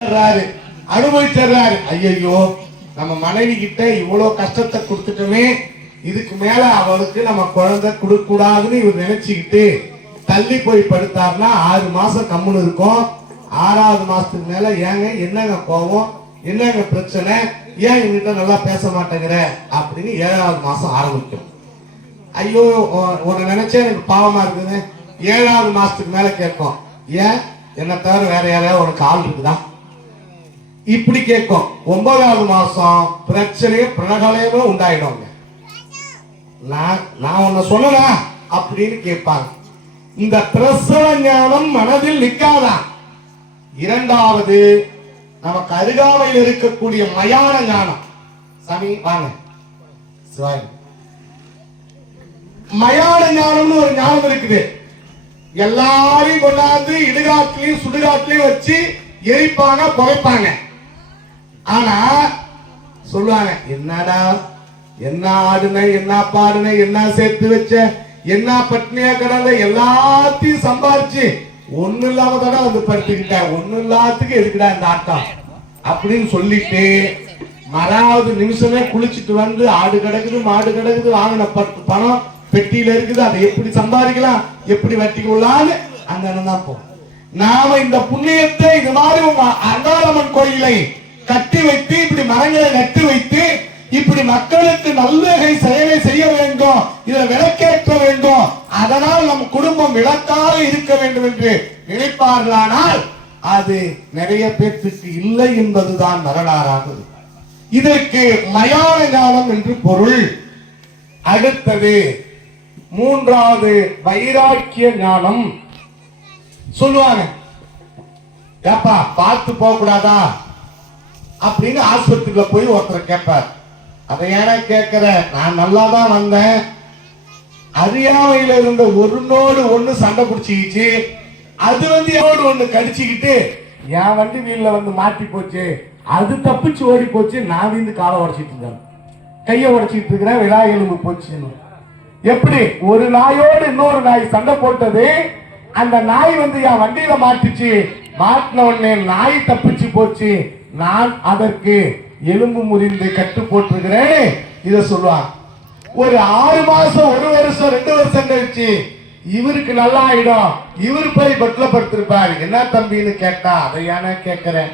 அனுபவிச்சாரு. ஐயோ நம்ம மனைவி கிட்ட இவ்வளவு கஷ்டத்தை கொடுத்துட்டோமே, இதுக்கு மேல அவருக்கு நம்ம குழந்தை கொடுக்க கூடாதுன்னு இவர் நினைச்சுக்கிட்டு தள்ளி போய் படுத்தாருன்னா 6 மாசம் கம்முன்னு இருக்கும். 6வது மாசத்துக்கு மேல ஏங்க என்னங்க கோவம், என்னங்க பிரச்சனை, ஏன் என்கிட்ட நல்லா பேச மாட்டேங்கிற அப்படின்னு 7வது மாசம் ஆரம்பிக்கும். ஐயோ உன்னை நினைச்சா எனக்கு பாவமா இருக்குது. 7வது மாசத்துக்கு மேல கேட்கும், ஏன் என்ன தவிர வேற யாரையாவது உனக்கு ஆள் இருக்குதா இப்படி கேட்கும். 9வது மாசம் பிரச்சனையும் பிரகலையும் உண்டாயிடுவாங்க. நான் உன்னை சொல்லல அப்படின்னு கேட்பாங்க. இந்த பிரசவ ஞானம் மனதில் நிற்காதான். 2வது நமக்கு அருகாமையில் இருக்கக்கூடிய மயான ஞானம். சாமி வாங்க, சிவாய். மயான ஞானம்னு ஒரு ஞானம் இருக்குது. எல்லாரையும் கொண்டாந்து இடுகாட்டிலையும் சுடுகாட்டிலையும் வச்சு எரிப்பாங்க, புகைப்பாங்க. ஆனா சொல்லுவாங்க, என்னடா என்ன ஆடுன, என்ன பாடுன, என்ன சேர்த்து வச்ச, என்ன பட்னியா கடந்த, எல்லாத்தையும் சம்பாரிச்சு ஒண்ணு இல்லாம தானே வந்து படுத்துக்கிட்ட, ஒண்ணு இல்லாததுக்கு எதுக்குடா இந்த ஆட்டம் அப்படின்னு சொல்லிட்டு 6வது நிமிஷமே குளிச்சுட்டு வந்து ஆடு கிடக்குது மாடு கிடக்குது, வாங்கின பணம் பெட்டியில இருக்குது, அதை எப்படி சம்பாதிக்கலாம், எப்படி வெட்டி கொள்ளலான்னு அந்த எண்ணம் தான் போகும். நாம இந்த புண்ணியத்தை இது மாதிரி அங்காளம்மன் கோயிலை கட்டி வைத்து, இப்படி மரங்களை நட்டு வைத்து, இப்படி மக்களுக்கு நல்லகை செயலை செய்ய வேண்டும், இதை விளக்கேற்ற வேண்டும், அதனால் நம் குடும்பம் விளக்காக இருக்க வேண்டும் என்று நினைப்பார்களானால் அது நிறைய பேருக்கு இல்லை என்பதுதான் வரலாறானது. இதற்கு மயான ஞானம் என்று பொருள். அடுத்தது 3வது வைராக்கிய ஞானம். சொல்லுவாங்க, ஏப்பா பார்த்து போக கூடாதா அப்படின்னு ஆஸ்பத்திரியில போய் ஒருத்தர் கேட்பார். அதை ஏன்னா கேட்கிற, நான் நல்லாதான் வந்தேன், அறியாமையில இருந்த ஒன்னோடு ஒண்ணு சண்டை பிடிச்சிக்கிச்சு, அது என்னோடு ஒண்ணு கடிச்சுக்கிட்டு என் வண்டி வீல்ல வந்து மாட்டி போச்சு, அது தப்பிச்சு ஓடி போச்சு, நான் வீந்து காலை உடைச்சிட்டு இருந்தேன், கையை உடைச்சிட்டு இருக்கிறேன், விழா எலும்பு போச்சுன்னு. எப்படி ஒரு நாயோடு இன்னொரு நாய் சண்டை போட்டது, அந்த நாய் வந்து என் வண்டியில மாட்டுச்சு, மாட்டின உடனே நாய் தப்பிச்சு போச்சு, நான் அதற்கு எலும்பு முறிந்து கட்டு போட்டிருக்கிறேன். இத சொல்லுவாங்க. ஒரு 6 மாசம் 1 வருஷம் 2 வருஷம் கழிச்சு இவருக்கு நல்லா ஆயிடும், இவர் போய் பட்ல படுத்திருப்பாரு. என்ன தம்பின்னு கேட்டா, அதை ஏன்னா கேட்கிறேன்,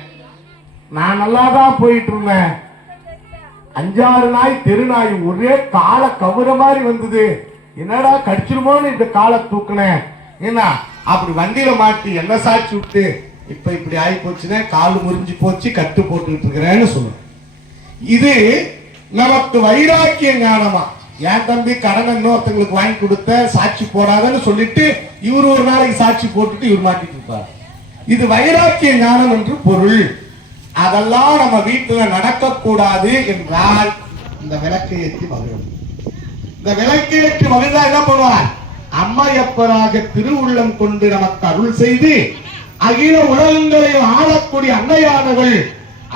நான் நல்லாதான் போயிட்டு இருந்தேன், 5-6 நாய் தெரு நாய் ஒரே காலை கவுற மாதிரி வந்தது, என்னடா கடிச்சிருமோன்னு இந்த காலை தூக்குனேன், என்ன அப்படி வண்டியில மாட்டி என்ன சாட்சி விட்டு இப்ப இப்படி ஆகி போச்சுன்னா கால் முறிஞ்சு போச்சு, கட்டு போட்டுக்கிட்டு இருக்கிறேன்னு சொல்லுவேன். இது நமக்கு வைராக்கிய ஞானமா. என் தம்பி கடனை இன்னொருத்தங்களுக்கு வாங்கி கொடுத்த, சாட்சி போடாதன்னு சொல்லிட்டு இவர் ஒரு நாளைக்கு சாட்சி போட்டுட்டு இவர் மாட்டிட்டு இருப்பார். இது வைராக்கிய ஞானம் என்று பொருள். அதெல்லாம் நம்ம வீட்டுல நடக்கக்கூடாது என்றால் இந்த விளக்கை ஏற்றி மகிழும். இந்த விளக்கை ஏற்றி மகிழ்ந்தா என்ன பண்ணுவார், அம்மையப்பராக திருவுள்ளம் கொண்டு நமக்கு அருள் செய்து அகில உலகங்களையும் ஆளக்கூடிய அன்னையானவள்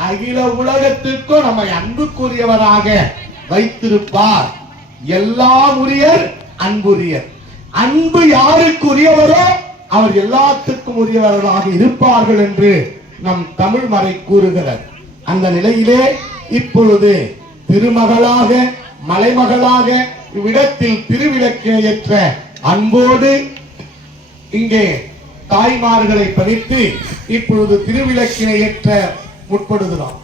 அகில உலகத்திற்கும் நம்மை அன்புக்குரியவராக வைத்திருப்பார். எல்லாம் உரியர் அன்புரியர். அன்பு யாருக்கு உரியவரோ அவர் எல்லாத்துக்கும் உரியவர்களாக இருப்பார்கள் என்று நம் தமிழ் மறை கூறுகிறார். அந்த நிலையிலே இப்பொழுது திருமகளாக மலைமகளாக இவ்விடத்தில் திருவிளக்கை ஏற்ற அன்போடு இங்கே தாய்மார்களை பணித்து இப்பொழுது திருவிளக்கினை ஏற்ற முற்படுகிறோம்.